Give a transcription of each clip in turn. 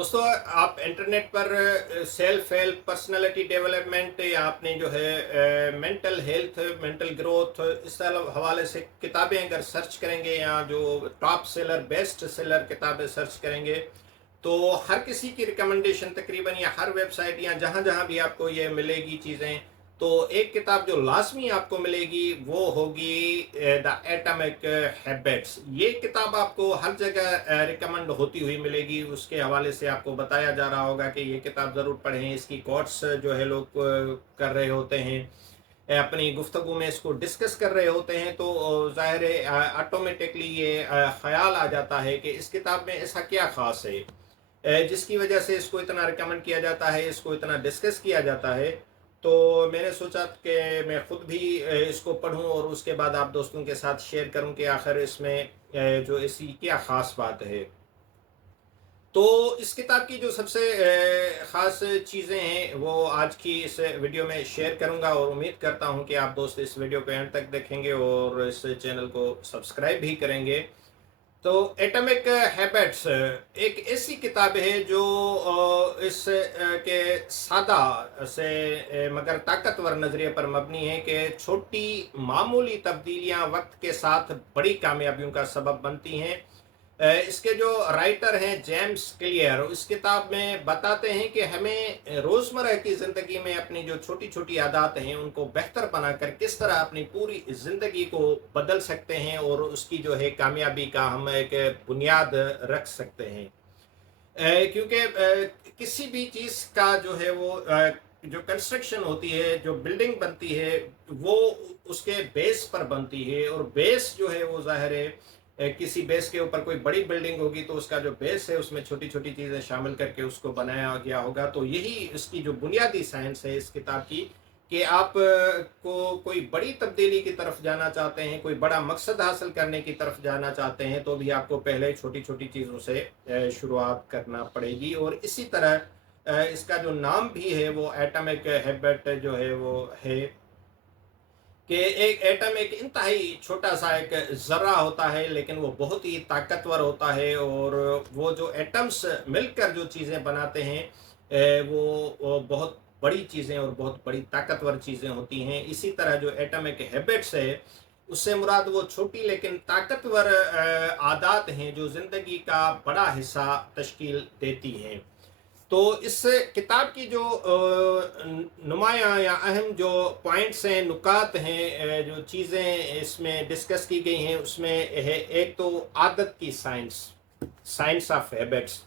दोस्तों, आप इंटरनेट पर सेल्फ हेल्प, पर्सनालिटी डेवलपमेंट या आपने जो है मेंटल हेल्थ, मेंटल ग्रोथ, इस हवाले से किताबें अगर सर्च करेंगे या जो टॉप सेलर, बेस्ट सेलर किताबें सर्च करेंगे तो हर किसी की रिकमेंडेशन तकरीबन या हर वेबसाइट या जहाँ जहाँ भी आपको ये मिलेगी चीज़ें, तो एक किताब जो लाजमी आपको मिलेगी वो होगी द एटॉमिक हैबिट्स। ये किताब आपको हर जगह रिकमेंड होती हुई मिलेगी। उसके हवाले से आपको बताया जा रहा होगा कि ये किताब ज़रूर पढ़ें। इसकी कोट्स जो है लोग कर रहे होते हैं, अपनी गुफ्तगू में इसको डिस्कस कर रहे होते हैं, तो ज़ाहिर है ऑटोमेटिकली ये ख्याल आ जाता है कि इस किताब में ऐसा क्या ख़ास है जिसकी वजह से इसको इतना रिकमेंड किया जाता है, इसको इतना डिस्कस किया जाता है। तो मैंने सोचा कि मैं ख़ुद भी इसको पढूं और उसके बाद आप दोस्तों के साथ शेयर करूं कि आखिर इसमें जो ऐसी क्या ख़ास बात है। तो इस किताब की जो सबसे ख़ास चीज़ें हैं वो आज की इस वीडियो में शेयर करूंगा और उम्मीद करता हूं कि आप दोस्त इस वीडियो को एंड तक देखेंगे और इस चैनल को सब्सक्राइब भी करेंगे। तो एटॉमिक हैबिट्स एक ऐसी किताब है जो इस के सादा से मगर ताकतवर नज़रिए पर मबनी है कि छोटी मामूली तब्दीलियां वक्त के साथ बड़ी कामयाबियों का सबब बनती हैं। इसके जो राइटर हैं जेम्स क्लियर, इस किताब में बताते हैं कि हमें रोज़मर्रा की ज़िंदगी में अपनी जो छोटी छोटी आदत हैं उनको बेहतर बनाकर किस तरह अपनी पूरी ज़िंदगी को बदल सकते हैं और उसकी जो है कामयाबी का हम एक बुनियाद रख सकते हैं। क्योंकि किसी भी चीज़ का जो है वो जो कंस्ट्रक्शन होती है, जो बिल्डिंग बनती है, वो उसके बेस पर बनती है और बेस जो है वो ज़ाहिर है किसी बेस के ऊपर कोई बड़ी बिल्डिंग होगी तो उसका जो बेस है उसमें छोटी छोटी चीज़ें शामिल करके उसको बनाया गया होगा। तो यही इसकी जो बुनियादी साइंस है इस किताब की कि आप को कोई बड़ी तब्दीली की तरफ जाना चाहते हैं, कोई बड़ा मकसद हासिल करने की तरफ जाना चाहते हैं, तो भी आपको पहले छोटी छोटी चीज़ों से शुरुआत करना पड़ेगी। और इसी तरह इसका जो नाम भी है वो एटॉमिक हैबिट जो है वो है कि एक एटम एक इंतहाई छोटा सा एक ज़र्रा होता है, लेकिन वो बहुत ही ताकतवर होता है और वो जो एटम्स मिलकर जो चीज़ें बनाते हैं वो बहुत बड़ी चीज़ें और बहुत बड़ी ताकतवर चीज़ें होती हैं। इसी तरह जो एटॉमिक हैबिट्स है उससे मुराद वो छोटी लेकिन ताकतवर आदत हैं जो ज़िंदगी का बड़ा हिस्सा तश्कील देती हैं। तो इस किताब की जो नुमायाँ या अहम जो पॉइंट्स हैं, नुकात हैं, जो चीज़ें इसमें डिस्कस की गई हैं उसमें है एक तो आदत की साइंस, साइंस ऑफ हैबिट्स।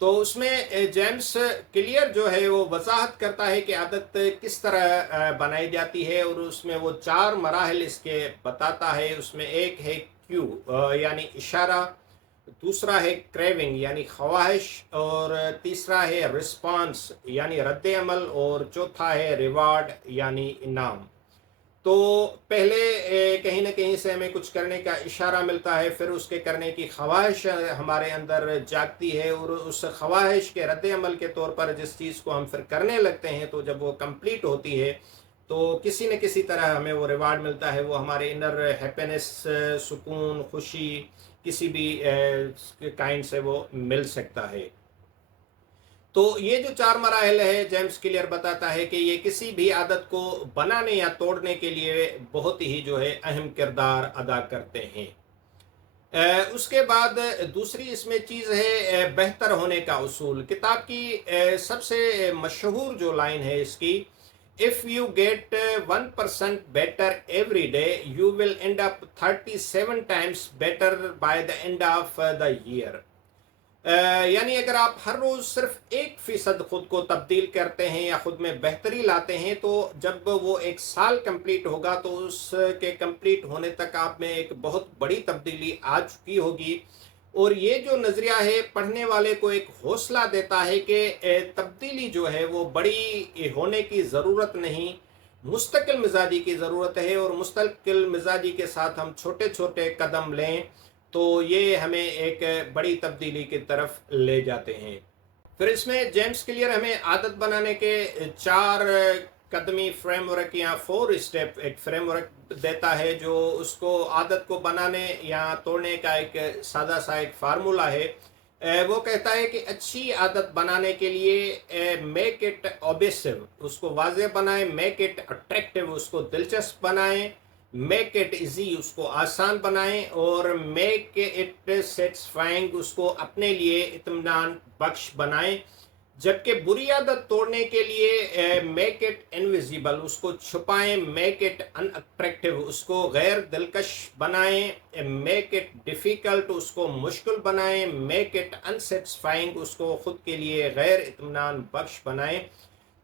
तो उसमें जेम्स क्लियर जो है वो वजाहत करता है कि आदत किस तरह बनाई जाती है और उसमें वो 4 मराहल इसके बताता है। उसमें एक है क्यू यानी इशारा, दूसरा है क्रेविंग यानी ख्वाहिश, और तीसरा है रिस्पांस यानी रद्द अमल, और चौथा है रिवार्ड यानी इनाम। तो पहले कहीं ना कहीं से हमें कुछ करने का इशारा मिलता है, फिर उसके करने की ख्वाहिश हमारे अंदर जागती है और उस ख्वाहिश के रद्द अमल के तौर पर जिस चीज़ को हम फिर करने लगते हैं तो जब वो कंप्लीट होती है तो किसी न किसी तरह हमें वो रिवार्ड मिलता है। वो हमारे इनर हैप्पीनेस, सुकून, खुशी किसी भी काइंड से वो मिल सकता है। तो ये जो 4 मराहल है जेम्स क्लियर बताता है कि ये किसी भी आदत को बनाने या तोड़ने के लिए बहुत ही जो है अहम किरदार अदा करते हैं। उसके बाद दूसरी इसमें चीज़ है बेहतर होने का उसूल। किताब की सबसे मशहूर जो लाइन है इसकी, if you get 1% better every day you will and up 37 times better by the end of the year. यानी अगर आप हर रोज़ सिर्फ 1% खुद को तब्दील करते हैं या खुद में बेहतरी लाते हैं तो जब वो 1 साल कंप्लीट होगा तो उसके कंप्लीट होने तक आप में एक बहुत बड़ी तब्दीली आ चुकी होगी। और ये जो नज़रिया है पढ़ने वाले को एक हौसला देता है कि तब्दीली जो है वो बड़ी होने की ज़रूरत नहीं, मुस्तकिल मिजाजी की ज़रूरत है, और मुस्तकिल मिजाजी के साथ हम छोटे छोटे कदम लें तो ये हमें एक बड़ी तब्दीली की तरफ ले जाते हैं। फिर इसमें जेम्स क्लियर हमें आदत बनाने के 4 कदमी फ्रेमवर्क या 4 स्टेप एक फ्रेमवर्क देता है जो उसको आदत को बनाने या तोड़ने का एक सादा सा एक फार्मूला है। वो कहता है कि अच्छी आदत बनाने के लिए मेक इट ऑब्वियसिव, उसको वाज़ेह बनाएं, मेक इट अट्रैक्टिव, उसको दिलचस्प बनाएं, मेक इट इजी, उसको आसान बनाएं, और मेक इट सेटिस्फाइंग, उसको अपने लिए इत्मीनान बख्श बनाएं। जबकि बुरी आदत तोड़ने के लिए मेक इट इनविजिबल, उसको छुपाएं, मेक इट अनअट्रैक्टिव, उसको गैर दिलकश बनाएं, मेक इट डिफ़िकल्ट, उसको मुश्किल बनाएं, मेक इट अनसेटिस्फाइंग, उसको खुद के लिए गैर इत्मीनान बख्श बनाएं।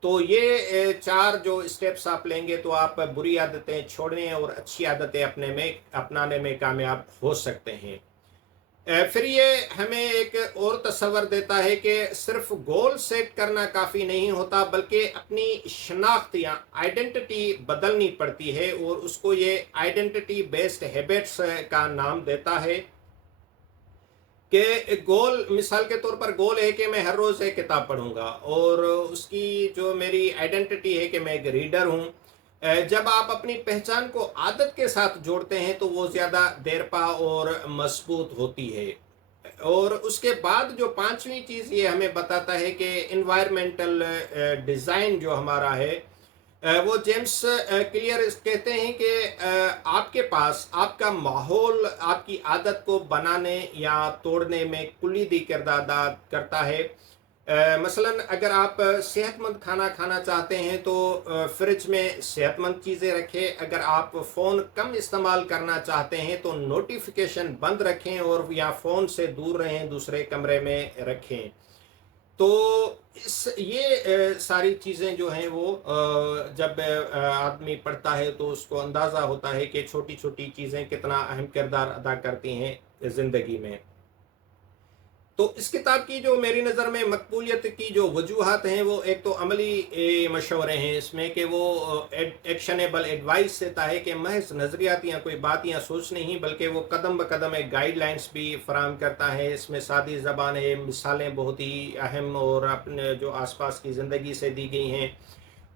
तो ये चार जो स्टेप्स आप लेंगे तो आप बुरी आदतें छोड़ने और अच्छी आदतें अपनाने में कामयाब हो सकते हैं। फिर ये हमें एक और तस्वर देता है कि सिर्फ गोल सेट करना काफ़ी नहीं होता, बल्कि अपनी शनाख्त या आइडेंटिटी बदलनी पड़ती है, और उसको ये आइडेंटिटी बेस्ड हैबिट्स का नाम देता है। कि गोल, मिसाल के तौर पर गोल है कि मैं हर रोज़ एक किताब पढ़ूंगा, और उसकी जो मेरी आइडेंटिटी है कि मैं एक रीडर हूँ। जब आप अपनी पहचान को आदत के साथ जोड़ते हैं तो वो ज़्यादा देरपा और मजबूत होती है। और उसके बाद जो पांचवी चीज़ ये हमें बताता है कि इन्वायरमेंटल डिज़ाइन जो हमारा है, वो जेम्स क्लियर कहते हैं कि आपके पास आपका माहौल आपकी आदत को बनाने या तोड़ने में कुलीदी किरदार अदा करता है। मसलन अगर आप सेहतमंद खाना खाना चाहते हैं तो फ्रिज में सेहतमंद चीज़ें रखें। अगर आप फ़ोन कम इस्तेमाल करना चाहते हैं तो नोटिफिकेशन बंद रखें और या फ़ोन से दूर रहें, दूसरे कमरे में रखें। तो ये सारी चीज़ें जो हैं वो जब आदमी पढ़ता है तो उसको अंदाज़ा होता है कि छोटी छोटी चीज़ें कितना अहम किरदार अदा करती हैं ज़िंदगी में। तो इस किताब की जो मेरी नज़र में मकबूलियत की जो वजूहात हैं, वो एक तो अमली मशवरे हैं इसमें कि वो एक्शनेबल एडवाइस देता है कि महज नज़रियात या कोई बात या सोच नहीं, बल्कि वो कदम ब कदम एक गाइडलाइंस भी फराहम करता है। इसमें सादी ज़बान है, मिसालें बहुत ही अहम और अपने जो आसपास की ज़िंदगी से दी गई हैं,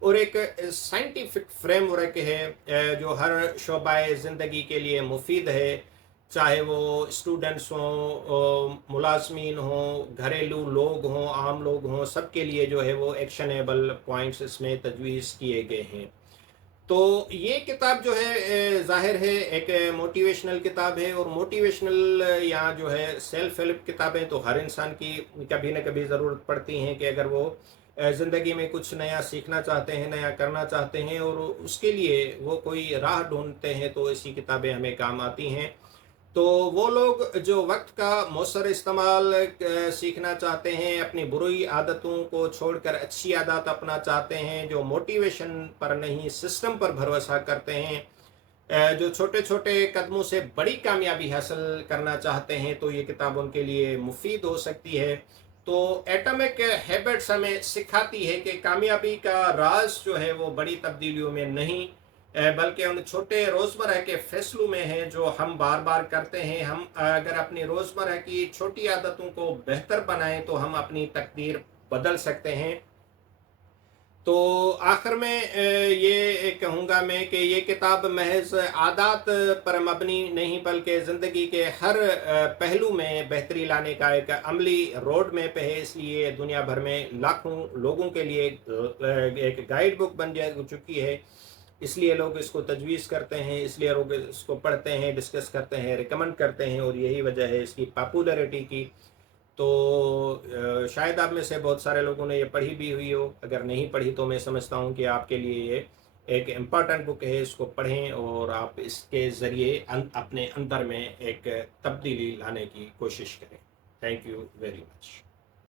और एक साइंटिफिक फ्रेमवर्क है जो हर शोबाए ज़िंदगी के लिए मुफीद है, चाहे वो स्टूडेंट्स हों, मुलाजमीन हों, घरेलू लोग हों, आम लोग हों, सबके लिए जो है वो एक्शनेबल पॉइंट्स इसमें तजवीज़ किए गए हैं। तो ये किताब जो है ज़ाहिर है एक मोटिवेशनल किताब है, और मोटिवेशनल या जो है सेल्फ हेल्प किताबें तो हर इंसान की कभी ना कभी ज़रूरत पड़ती हैं कि अगर वो ज़िंदगी में कुछ नया सीखना चाहते हैं, नया करना चाहते हैं, और उसके लिए वो कोई राह ढूंढते हैं, तो ऐसी किताबें हमें काम आती हैं। तो वो लोग जो वक्त का मौसर इस्तेमाल सीखना चाहते हैं, अपनी बुरी आदतों को छोड़कर अच्छी आदत अपना चाहते हैं, जो मोटिवेशन पर नहीं सिस्टम पर भरोसा करते हैं, जो छोटे छोटे कदमों से बड़ी कामयाबी हासिल करना चाहते हैं, तो ये किताब उनके लिए मुफीद हो सकती है। तो एटॉमिक हैबिट्स हमें सिखाती है कि कामयाबी का राज जो है वो बड़ी तब्दीलियों में नहीं, बल्कि उन छोटे रोज़मर्रा के फैसलों में है जो हम बार बार करते हैं। हम अगर अपनी रोज़मर्रा की छोटी आदतों को बेहतर बनाएं तो हम अपनी तकदीर बदल सकते हैं। तो आखिर में ये कहूँगा मैं कि ये किताब महज आदात पर मबनी नहीं, बल्कि ज़िंदगी के हर पहलू में बेहतरी लाने का एक अमली रोड मैप है। इसलिए दुनिया भर में लाखों लोगों के लिए एक गाइड बुक बन जा चुकी है। इसलिए लोग इसको तजवीज़ करते हैं, इसलिए लोग इसको पढ़ते हैं, डिस्कस करते हैं, रिकमेंड करते हैं, और यही वजह है इसकी पॉपुलैरिटी की। तो शायद आप में से बहुत सारे लोगों ने ये पढ़ी भी हुई हो। अगर नहीं पढ़ी तो मैं समझता हूँ कि आपके लिए ये एक इम्पॉर्टेंट बुक है, इसको पढ़ें और आप इसके ज़रिए अपने अंदर में एक तब्दीली लाने की कोशिश करें। Thank you very much.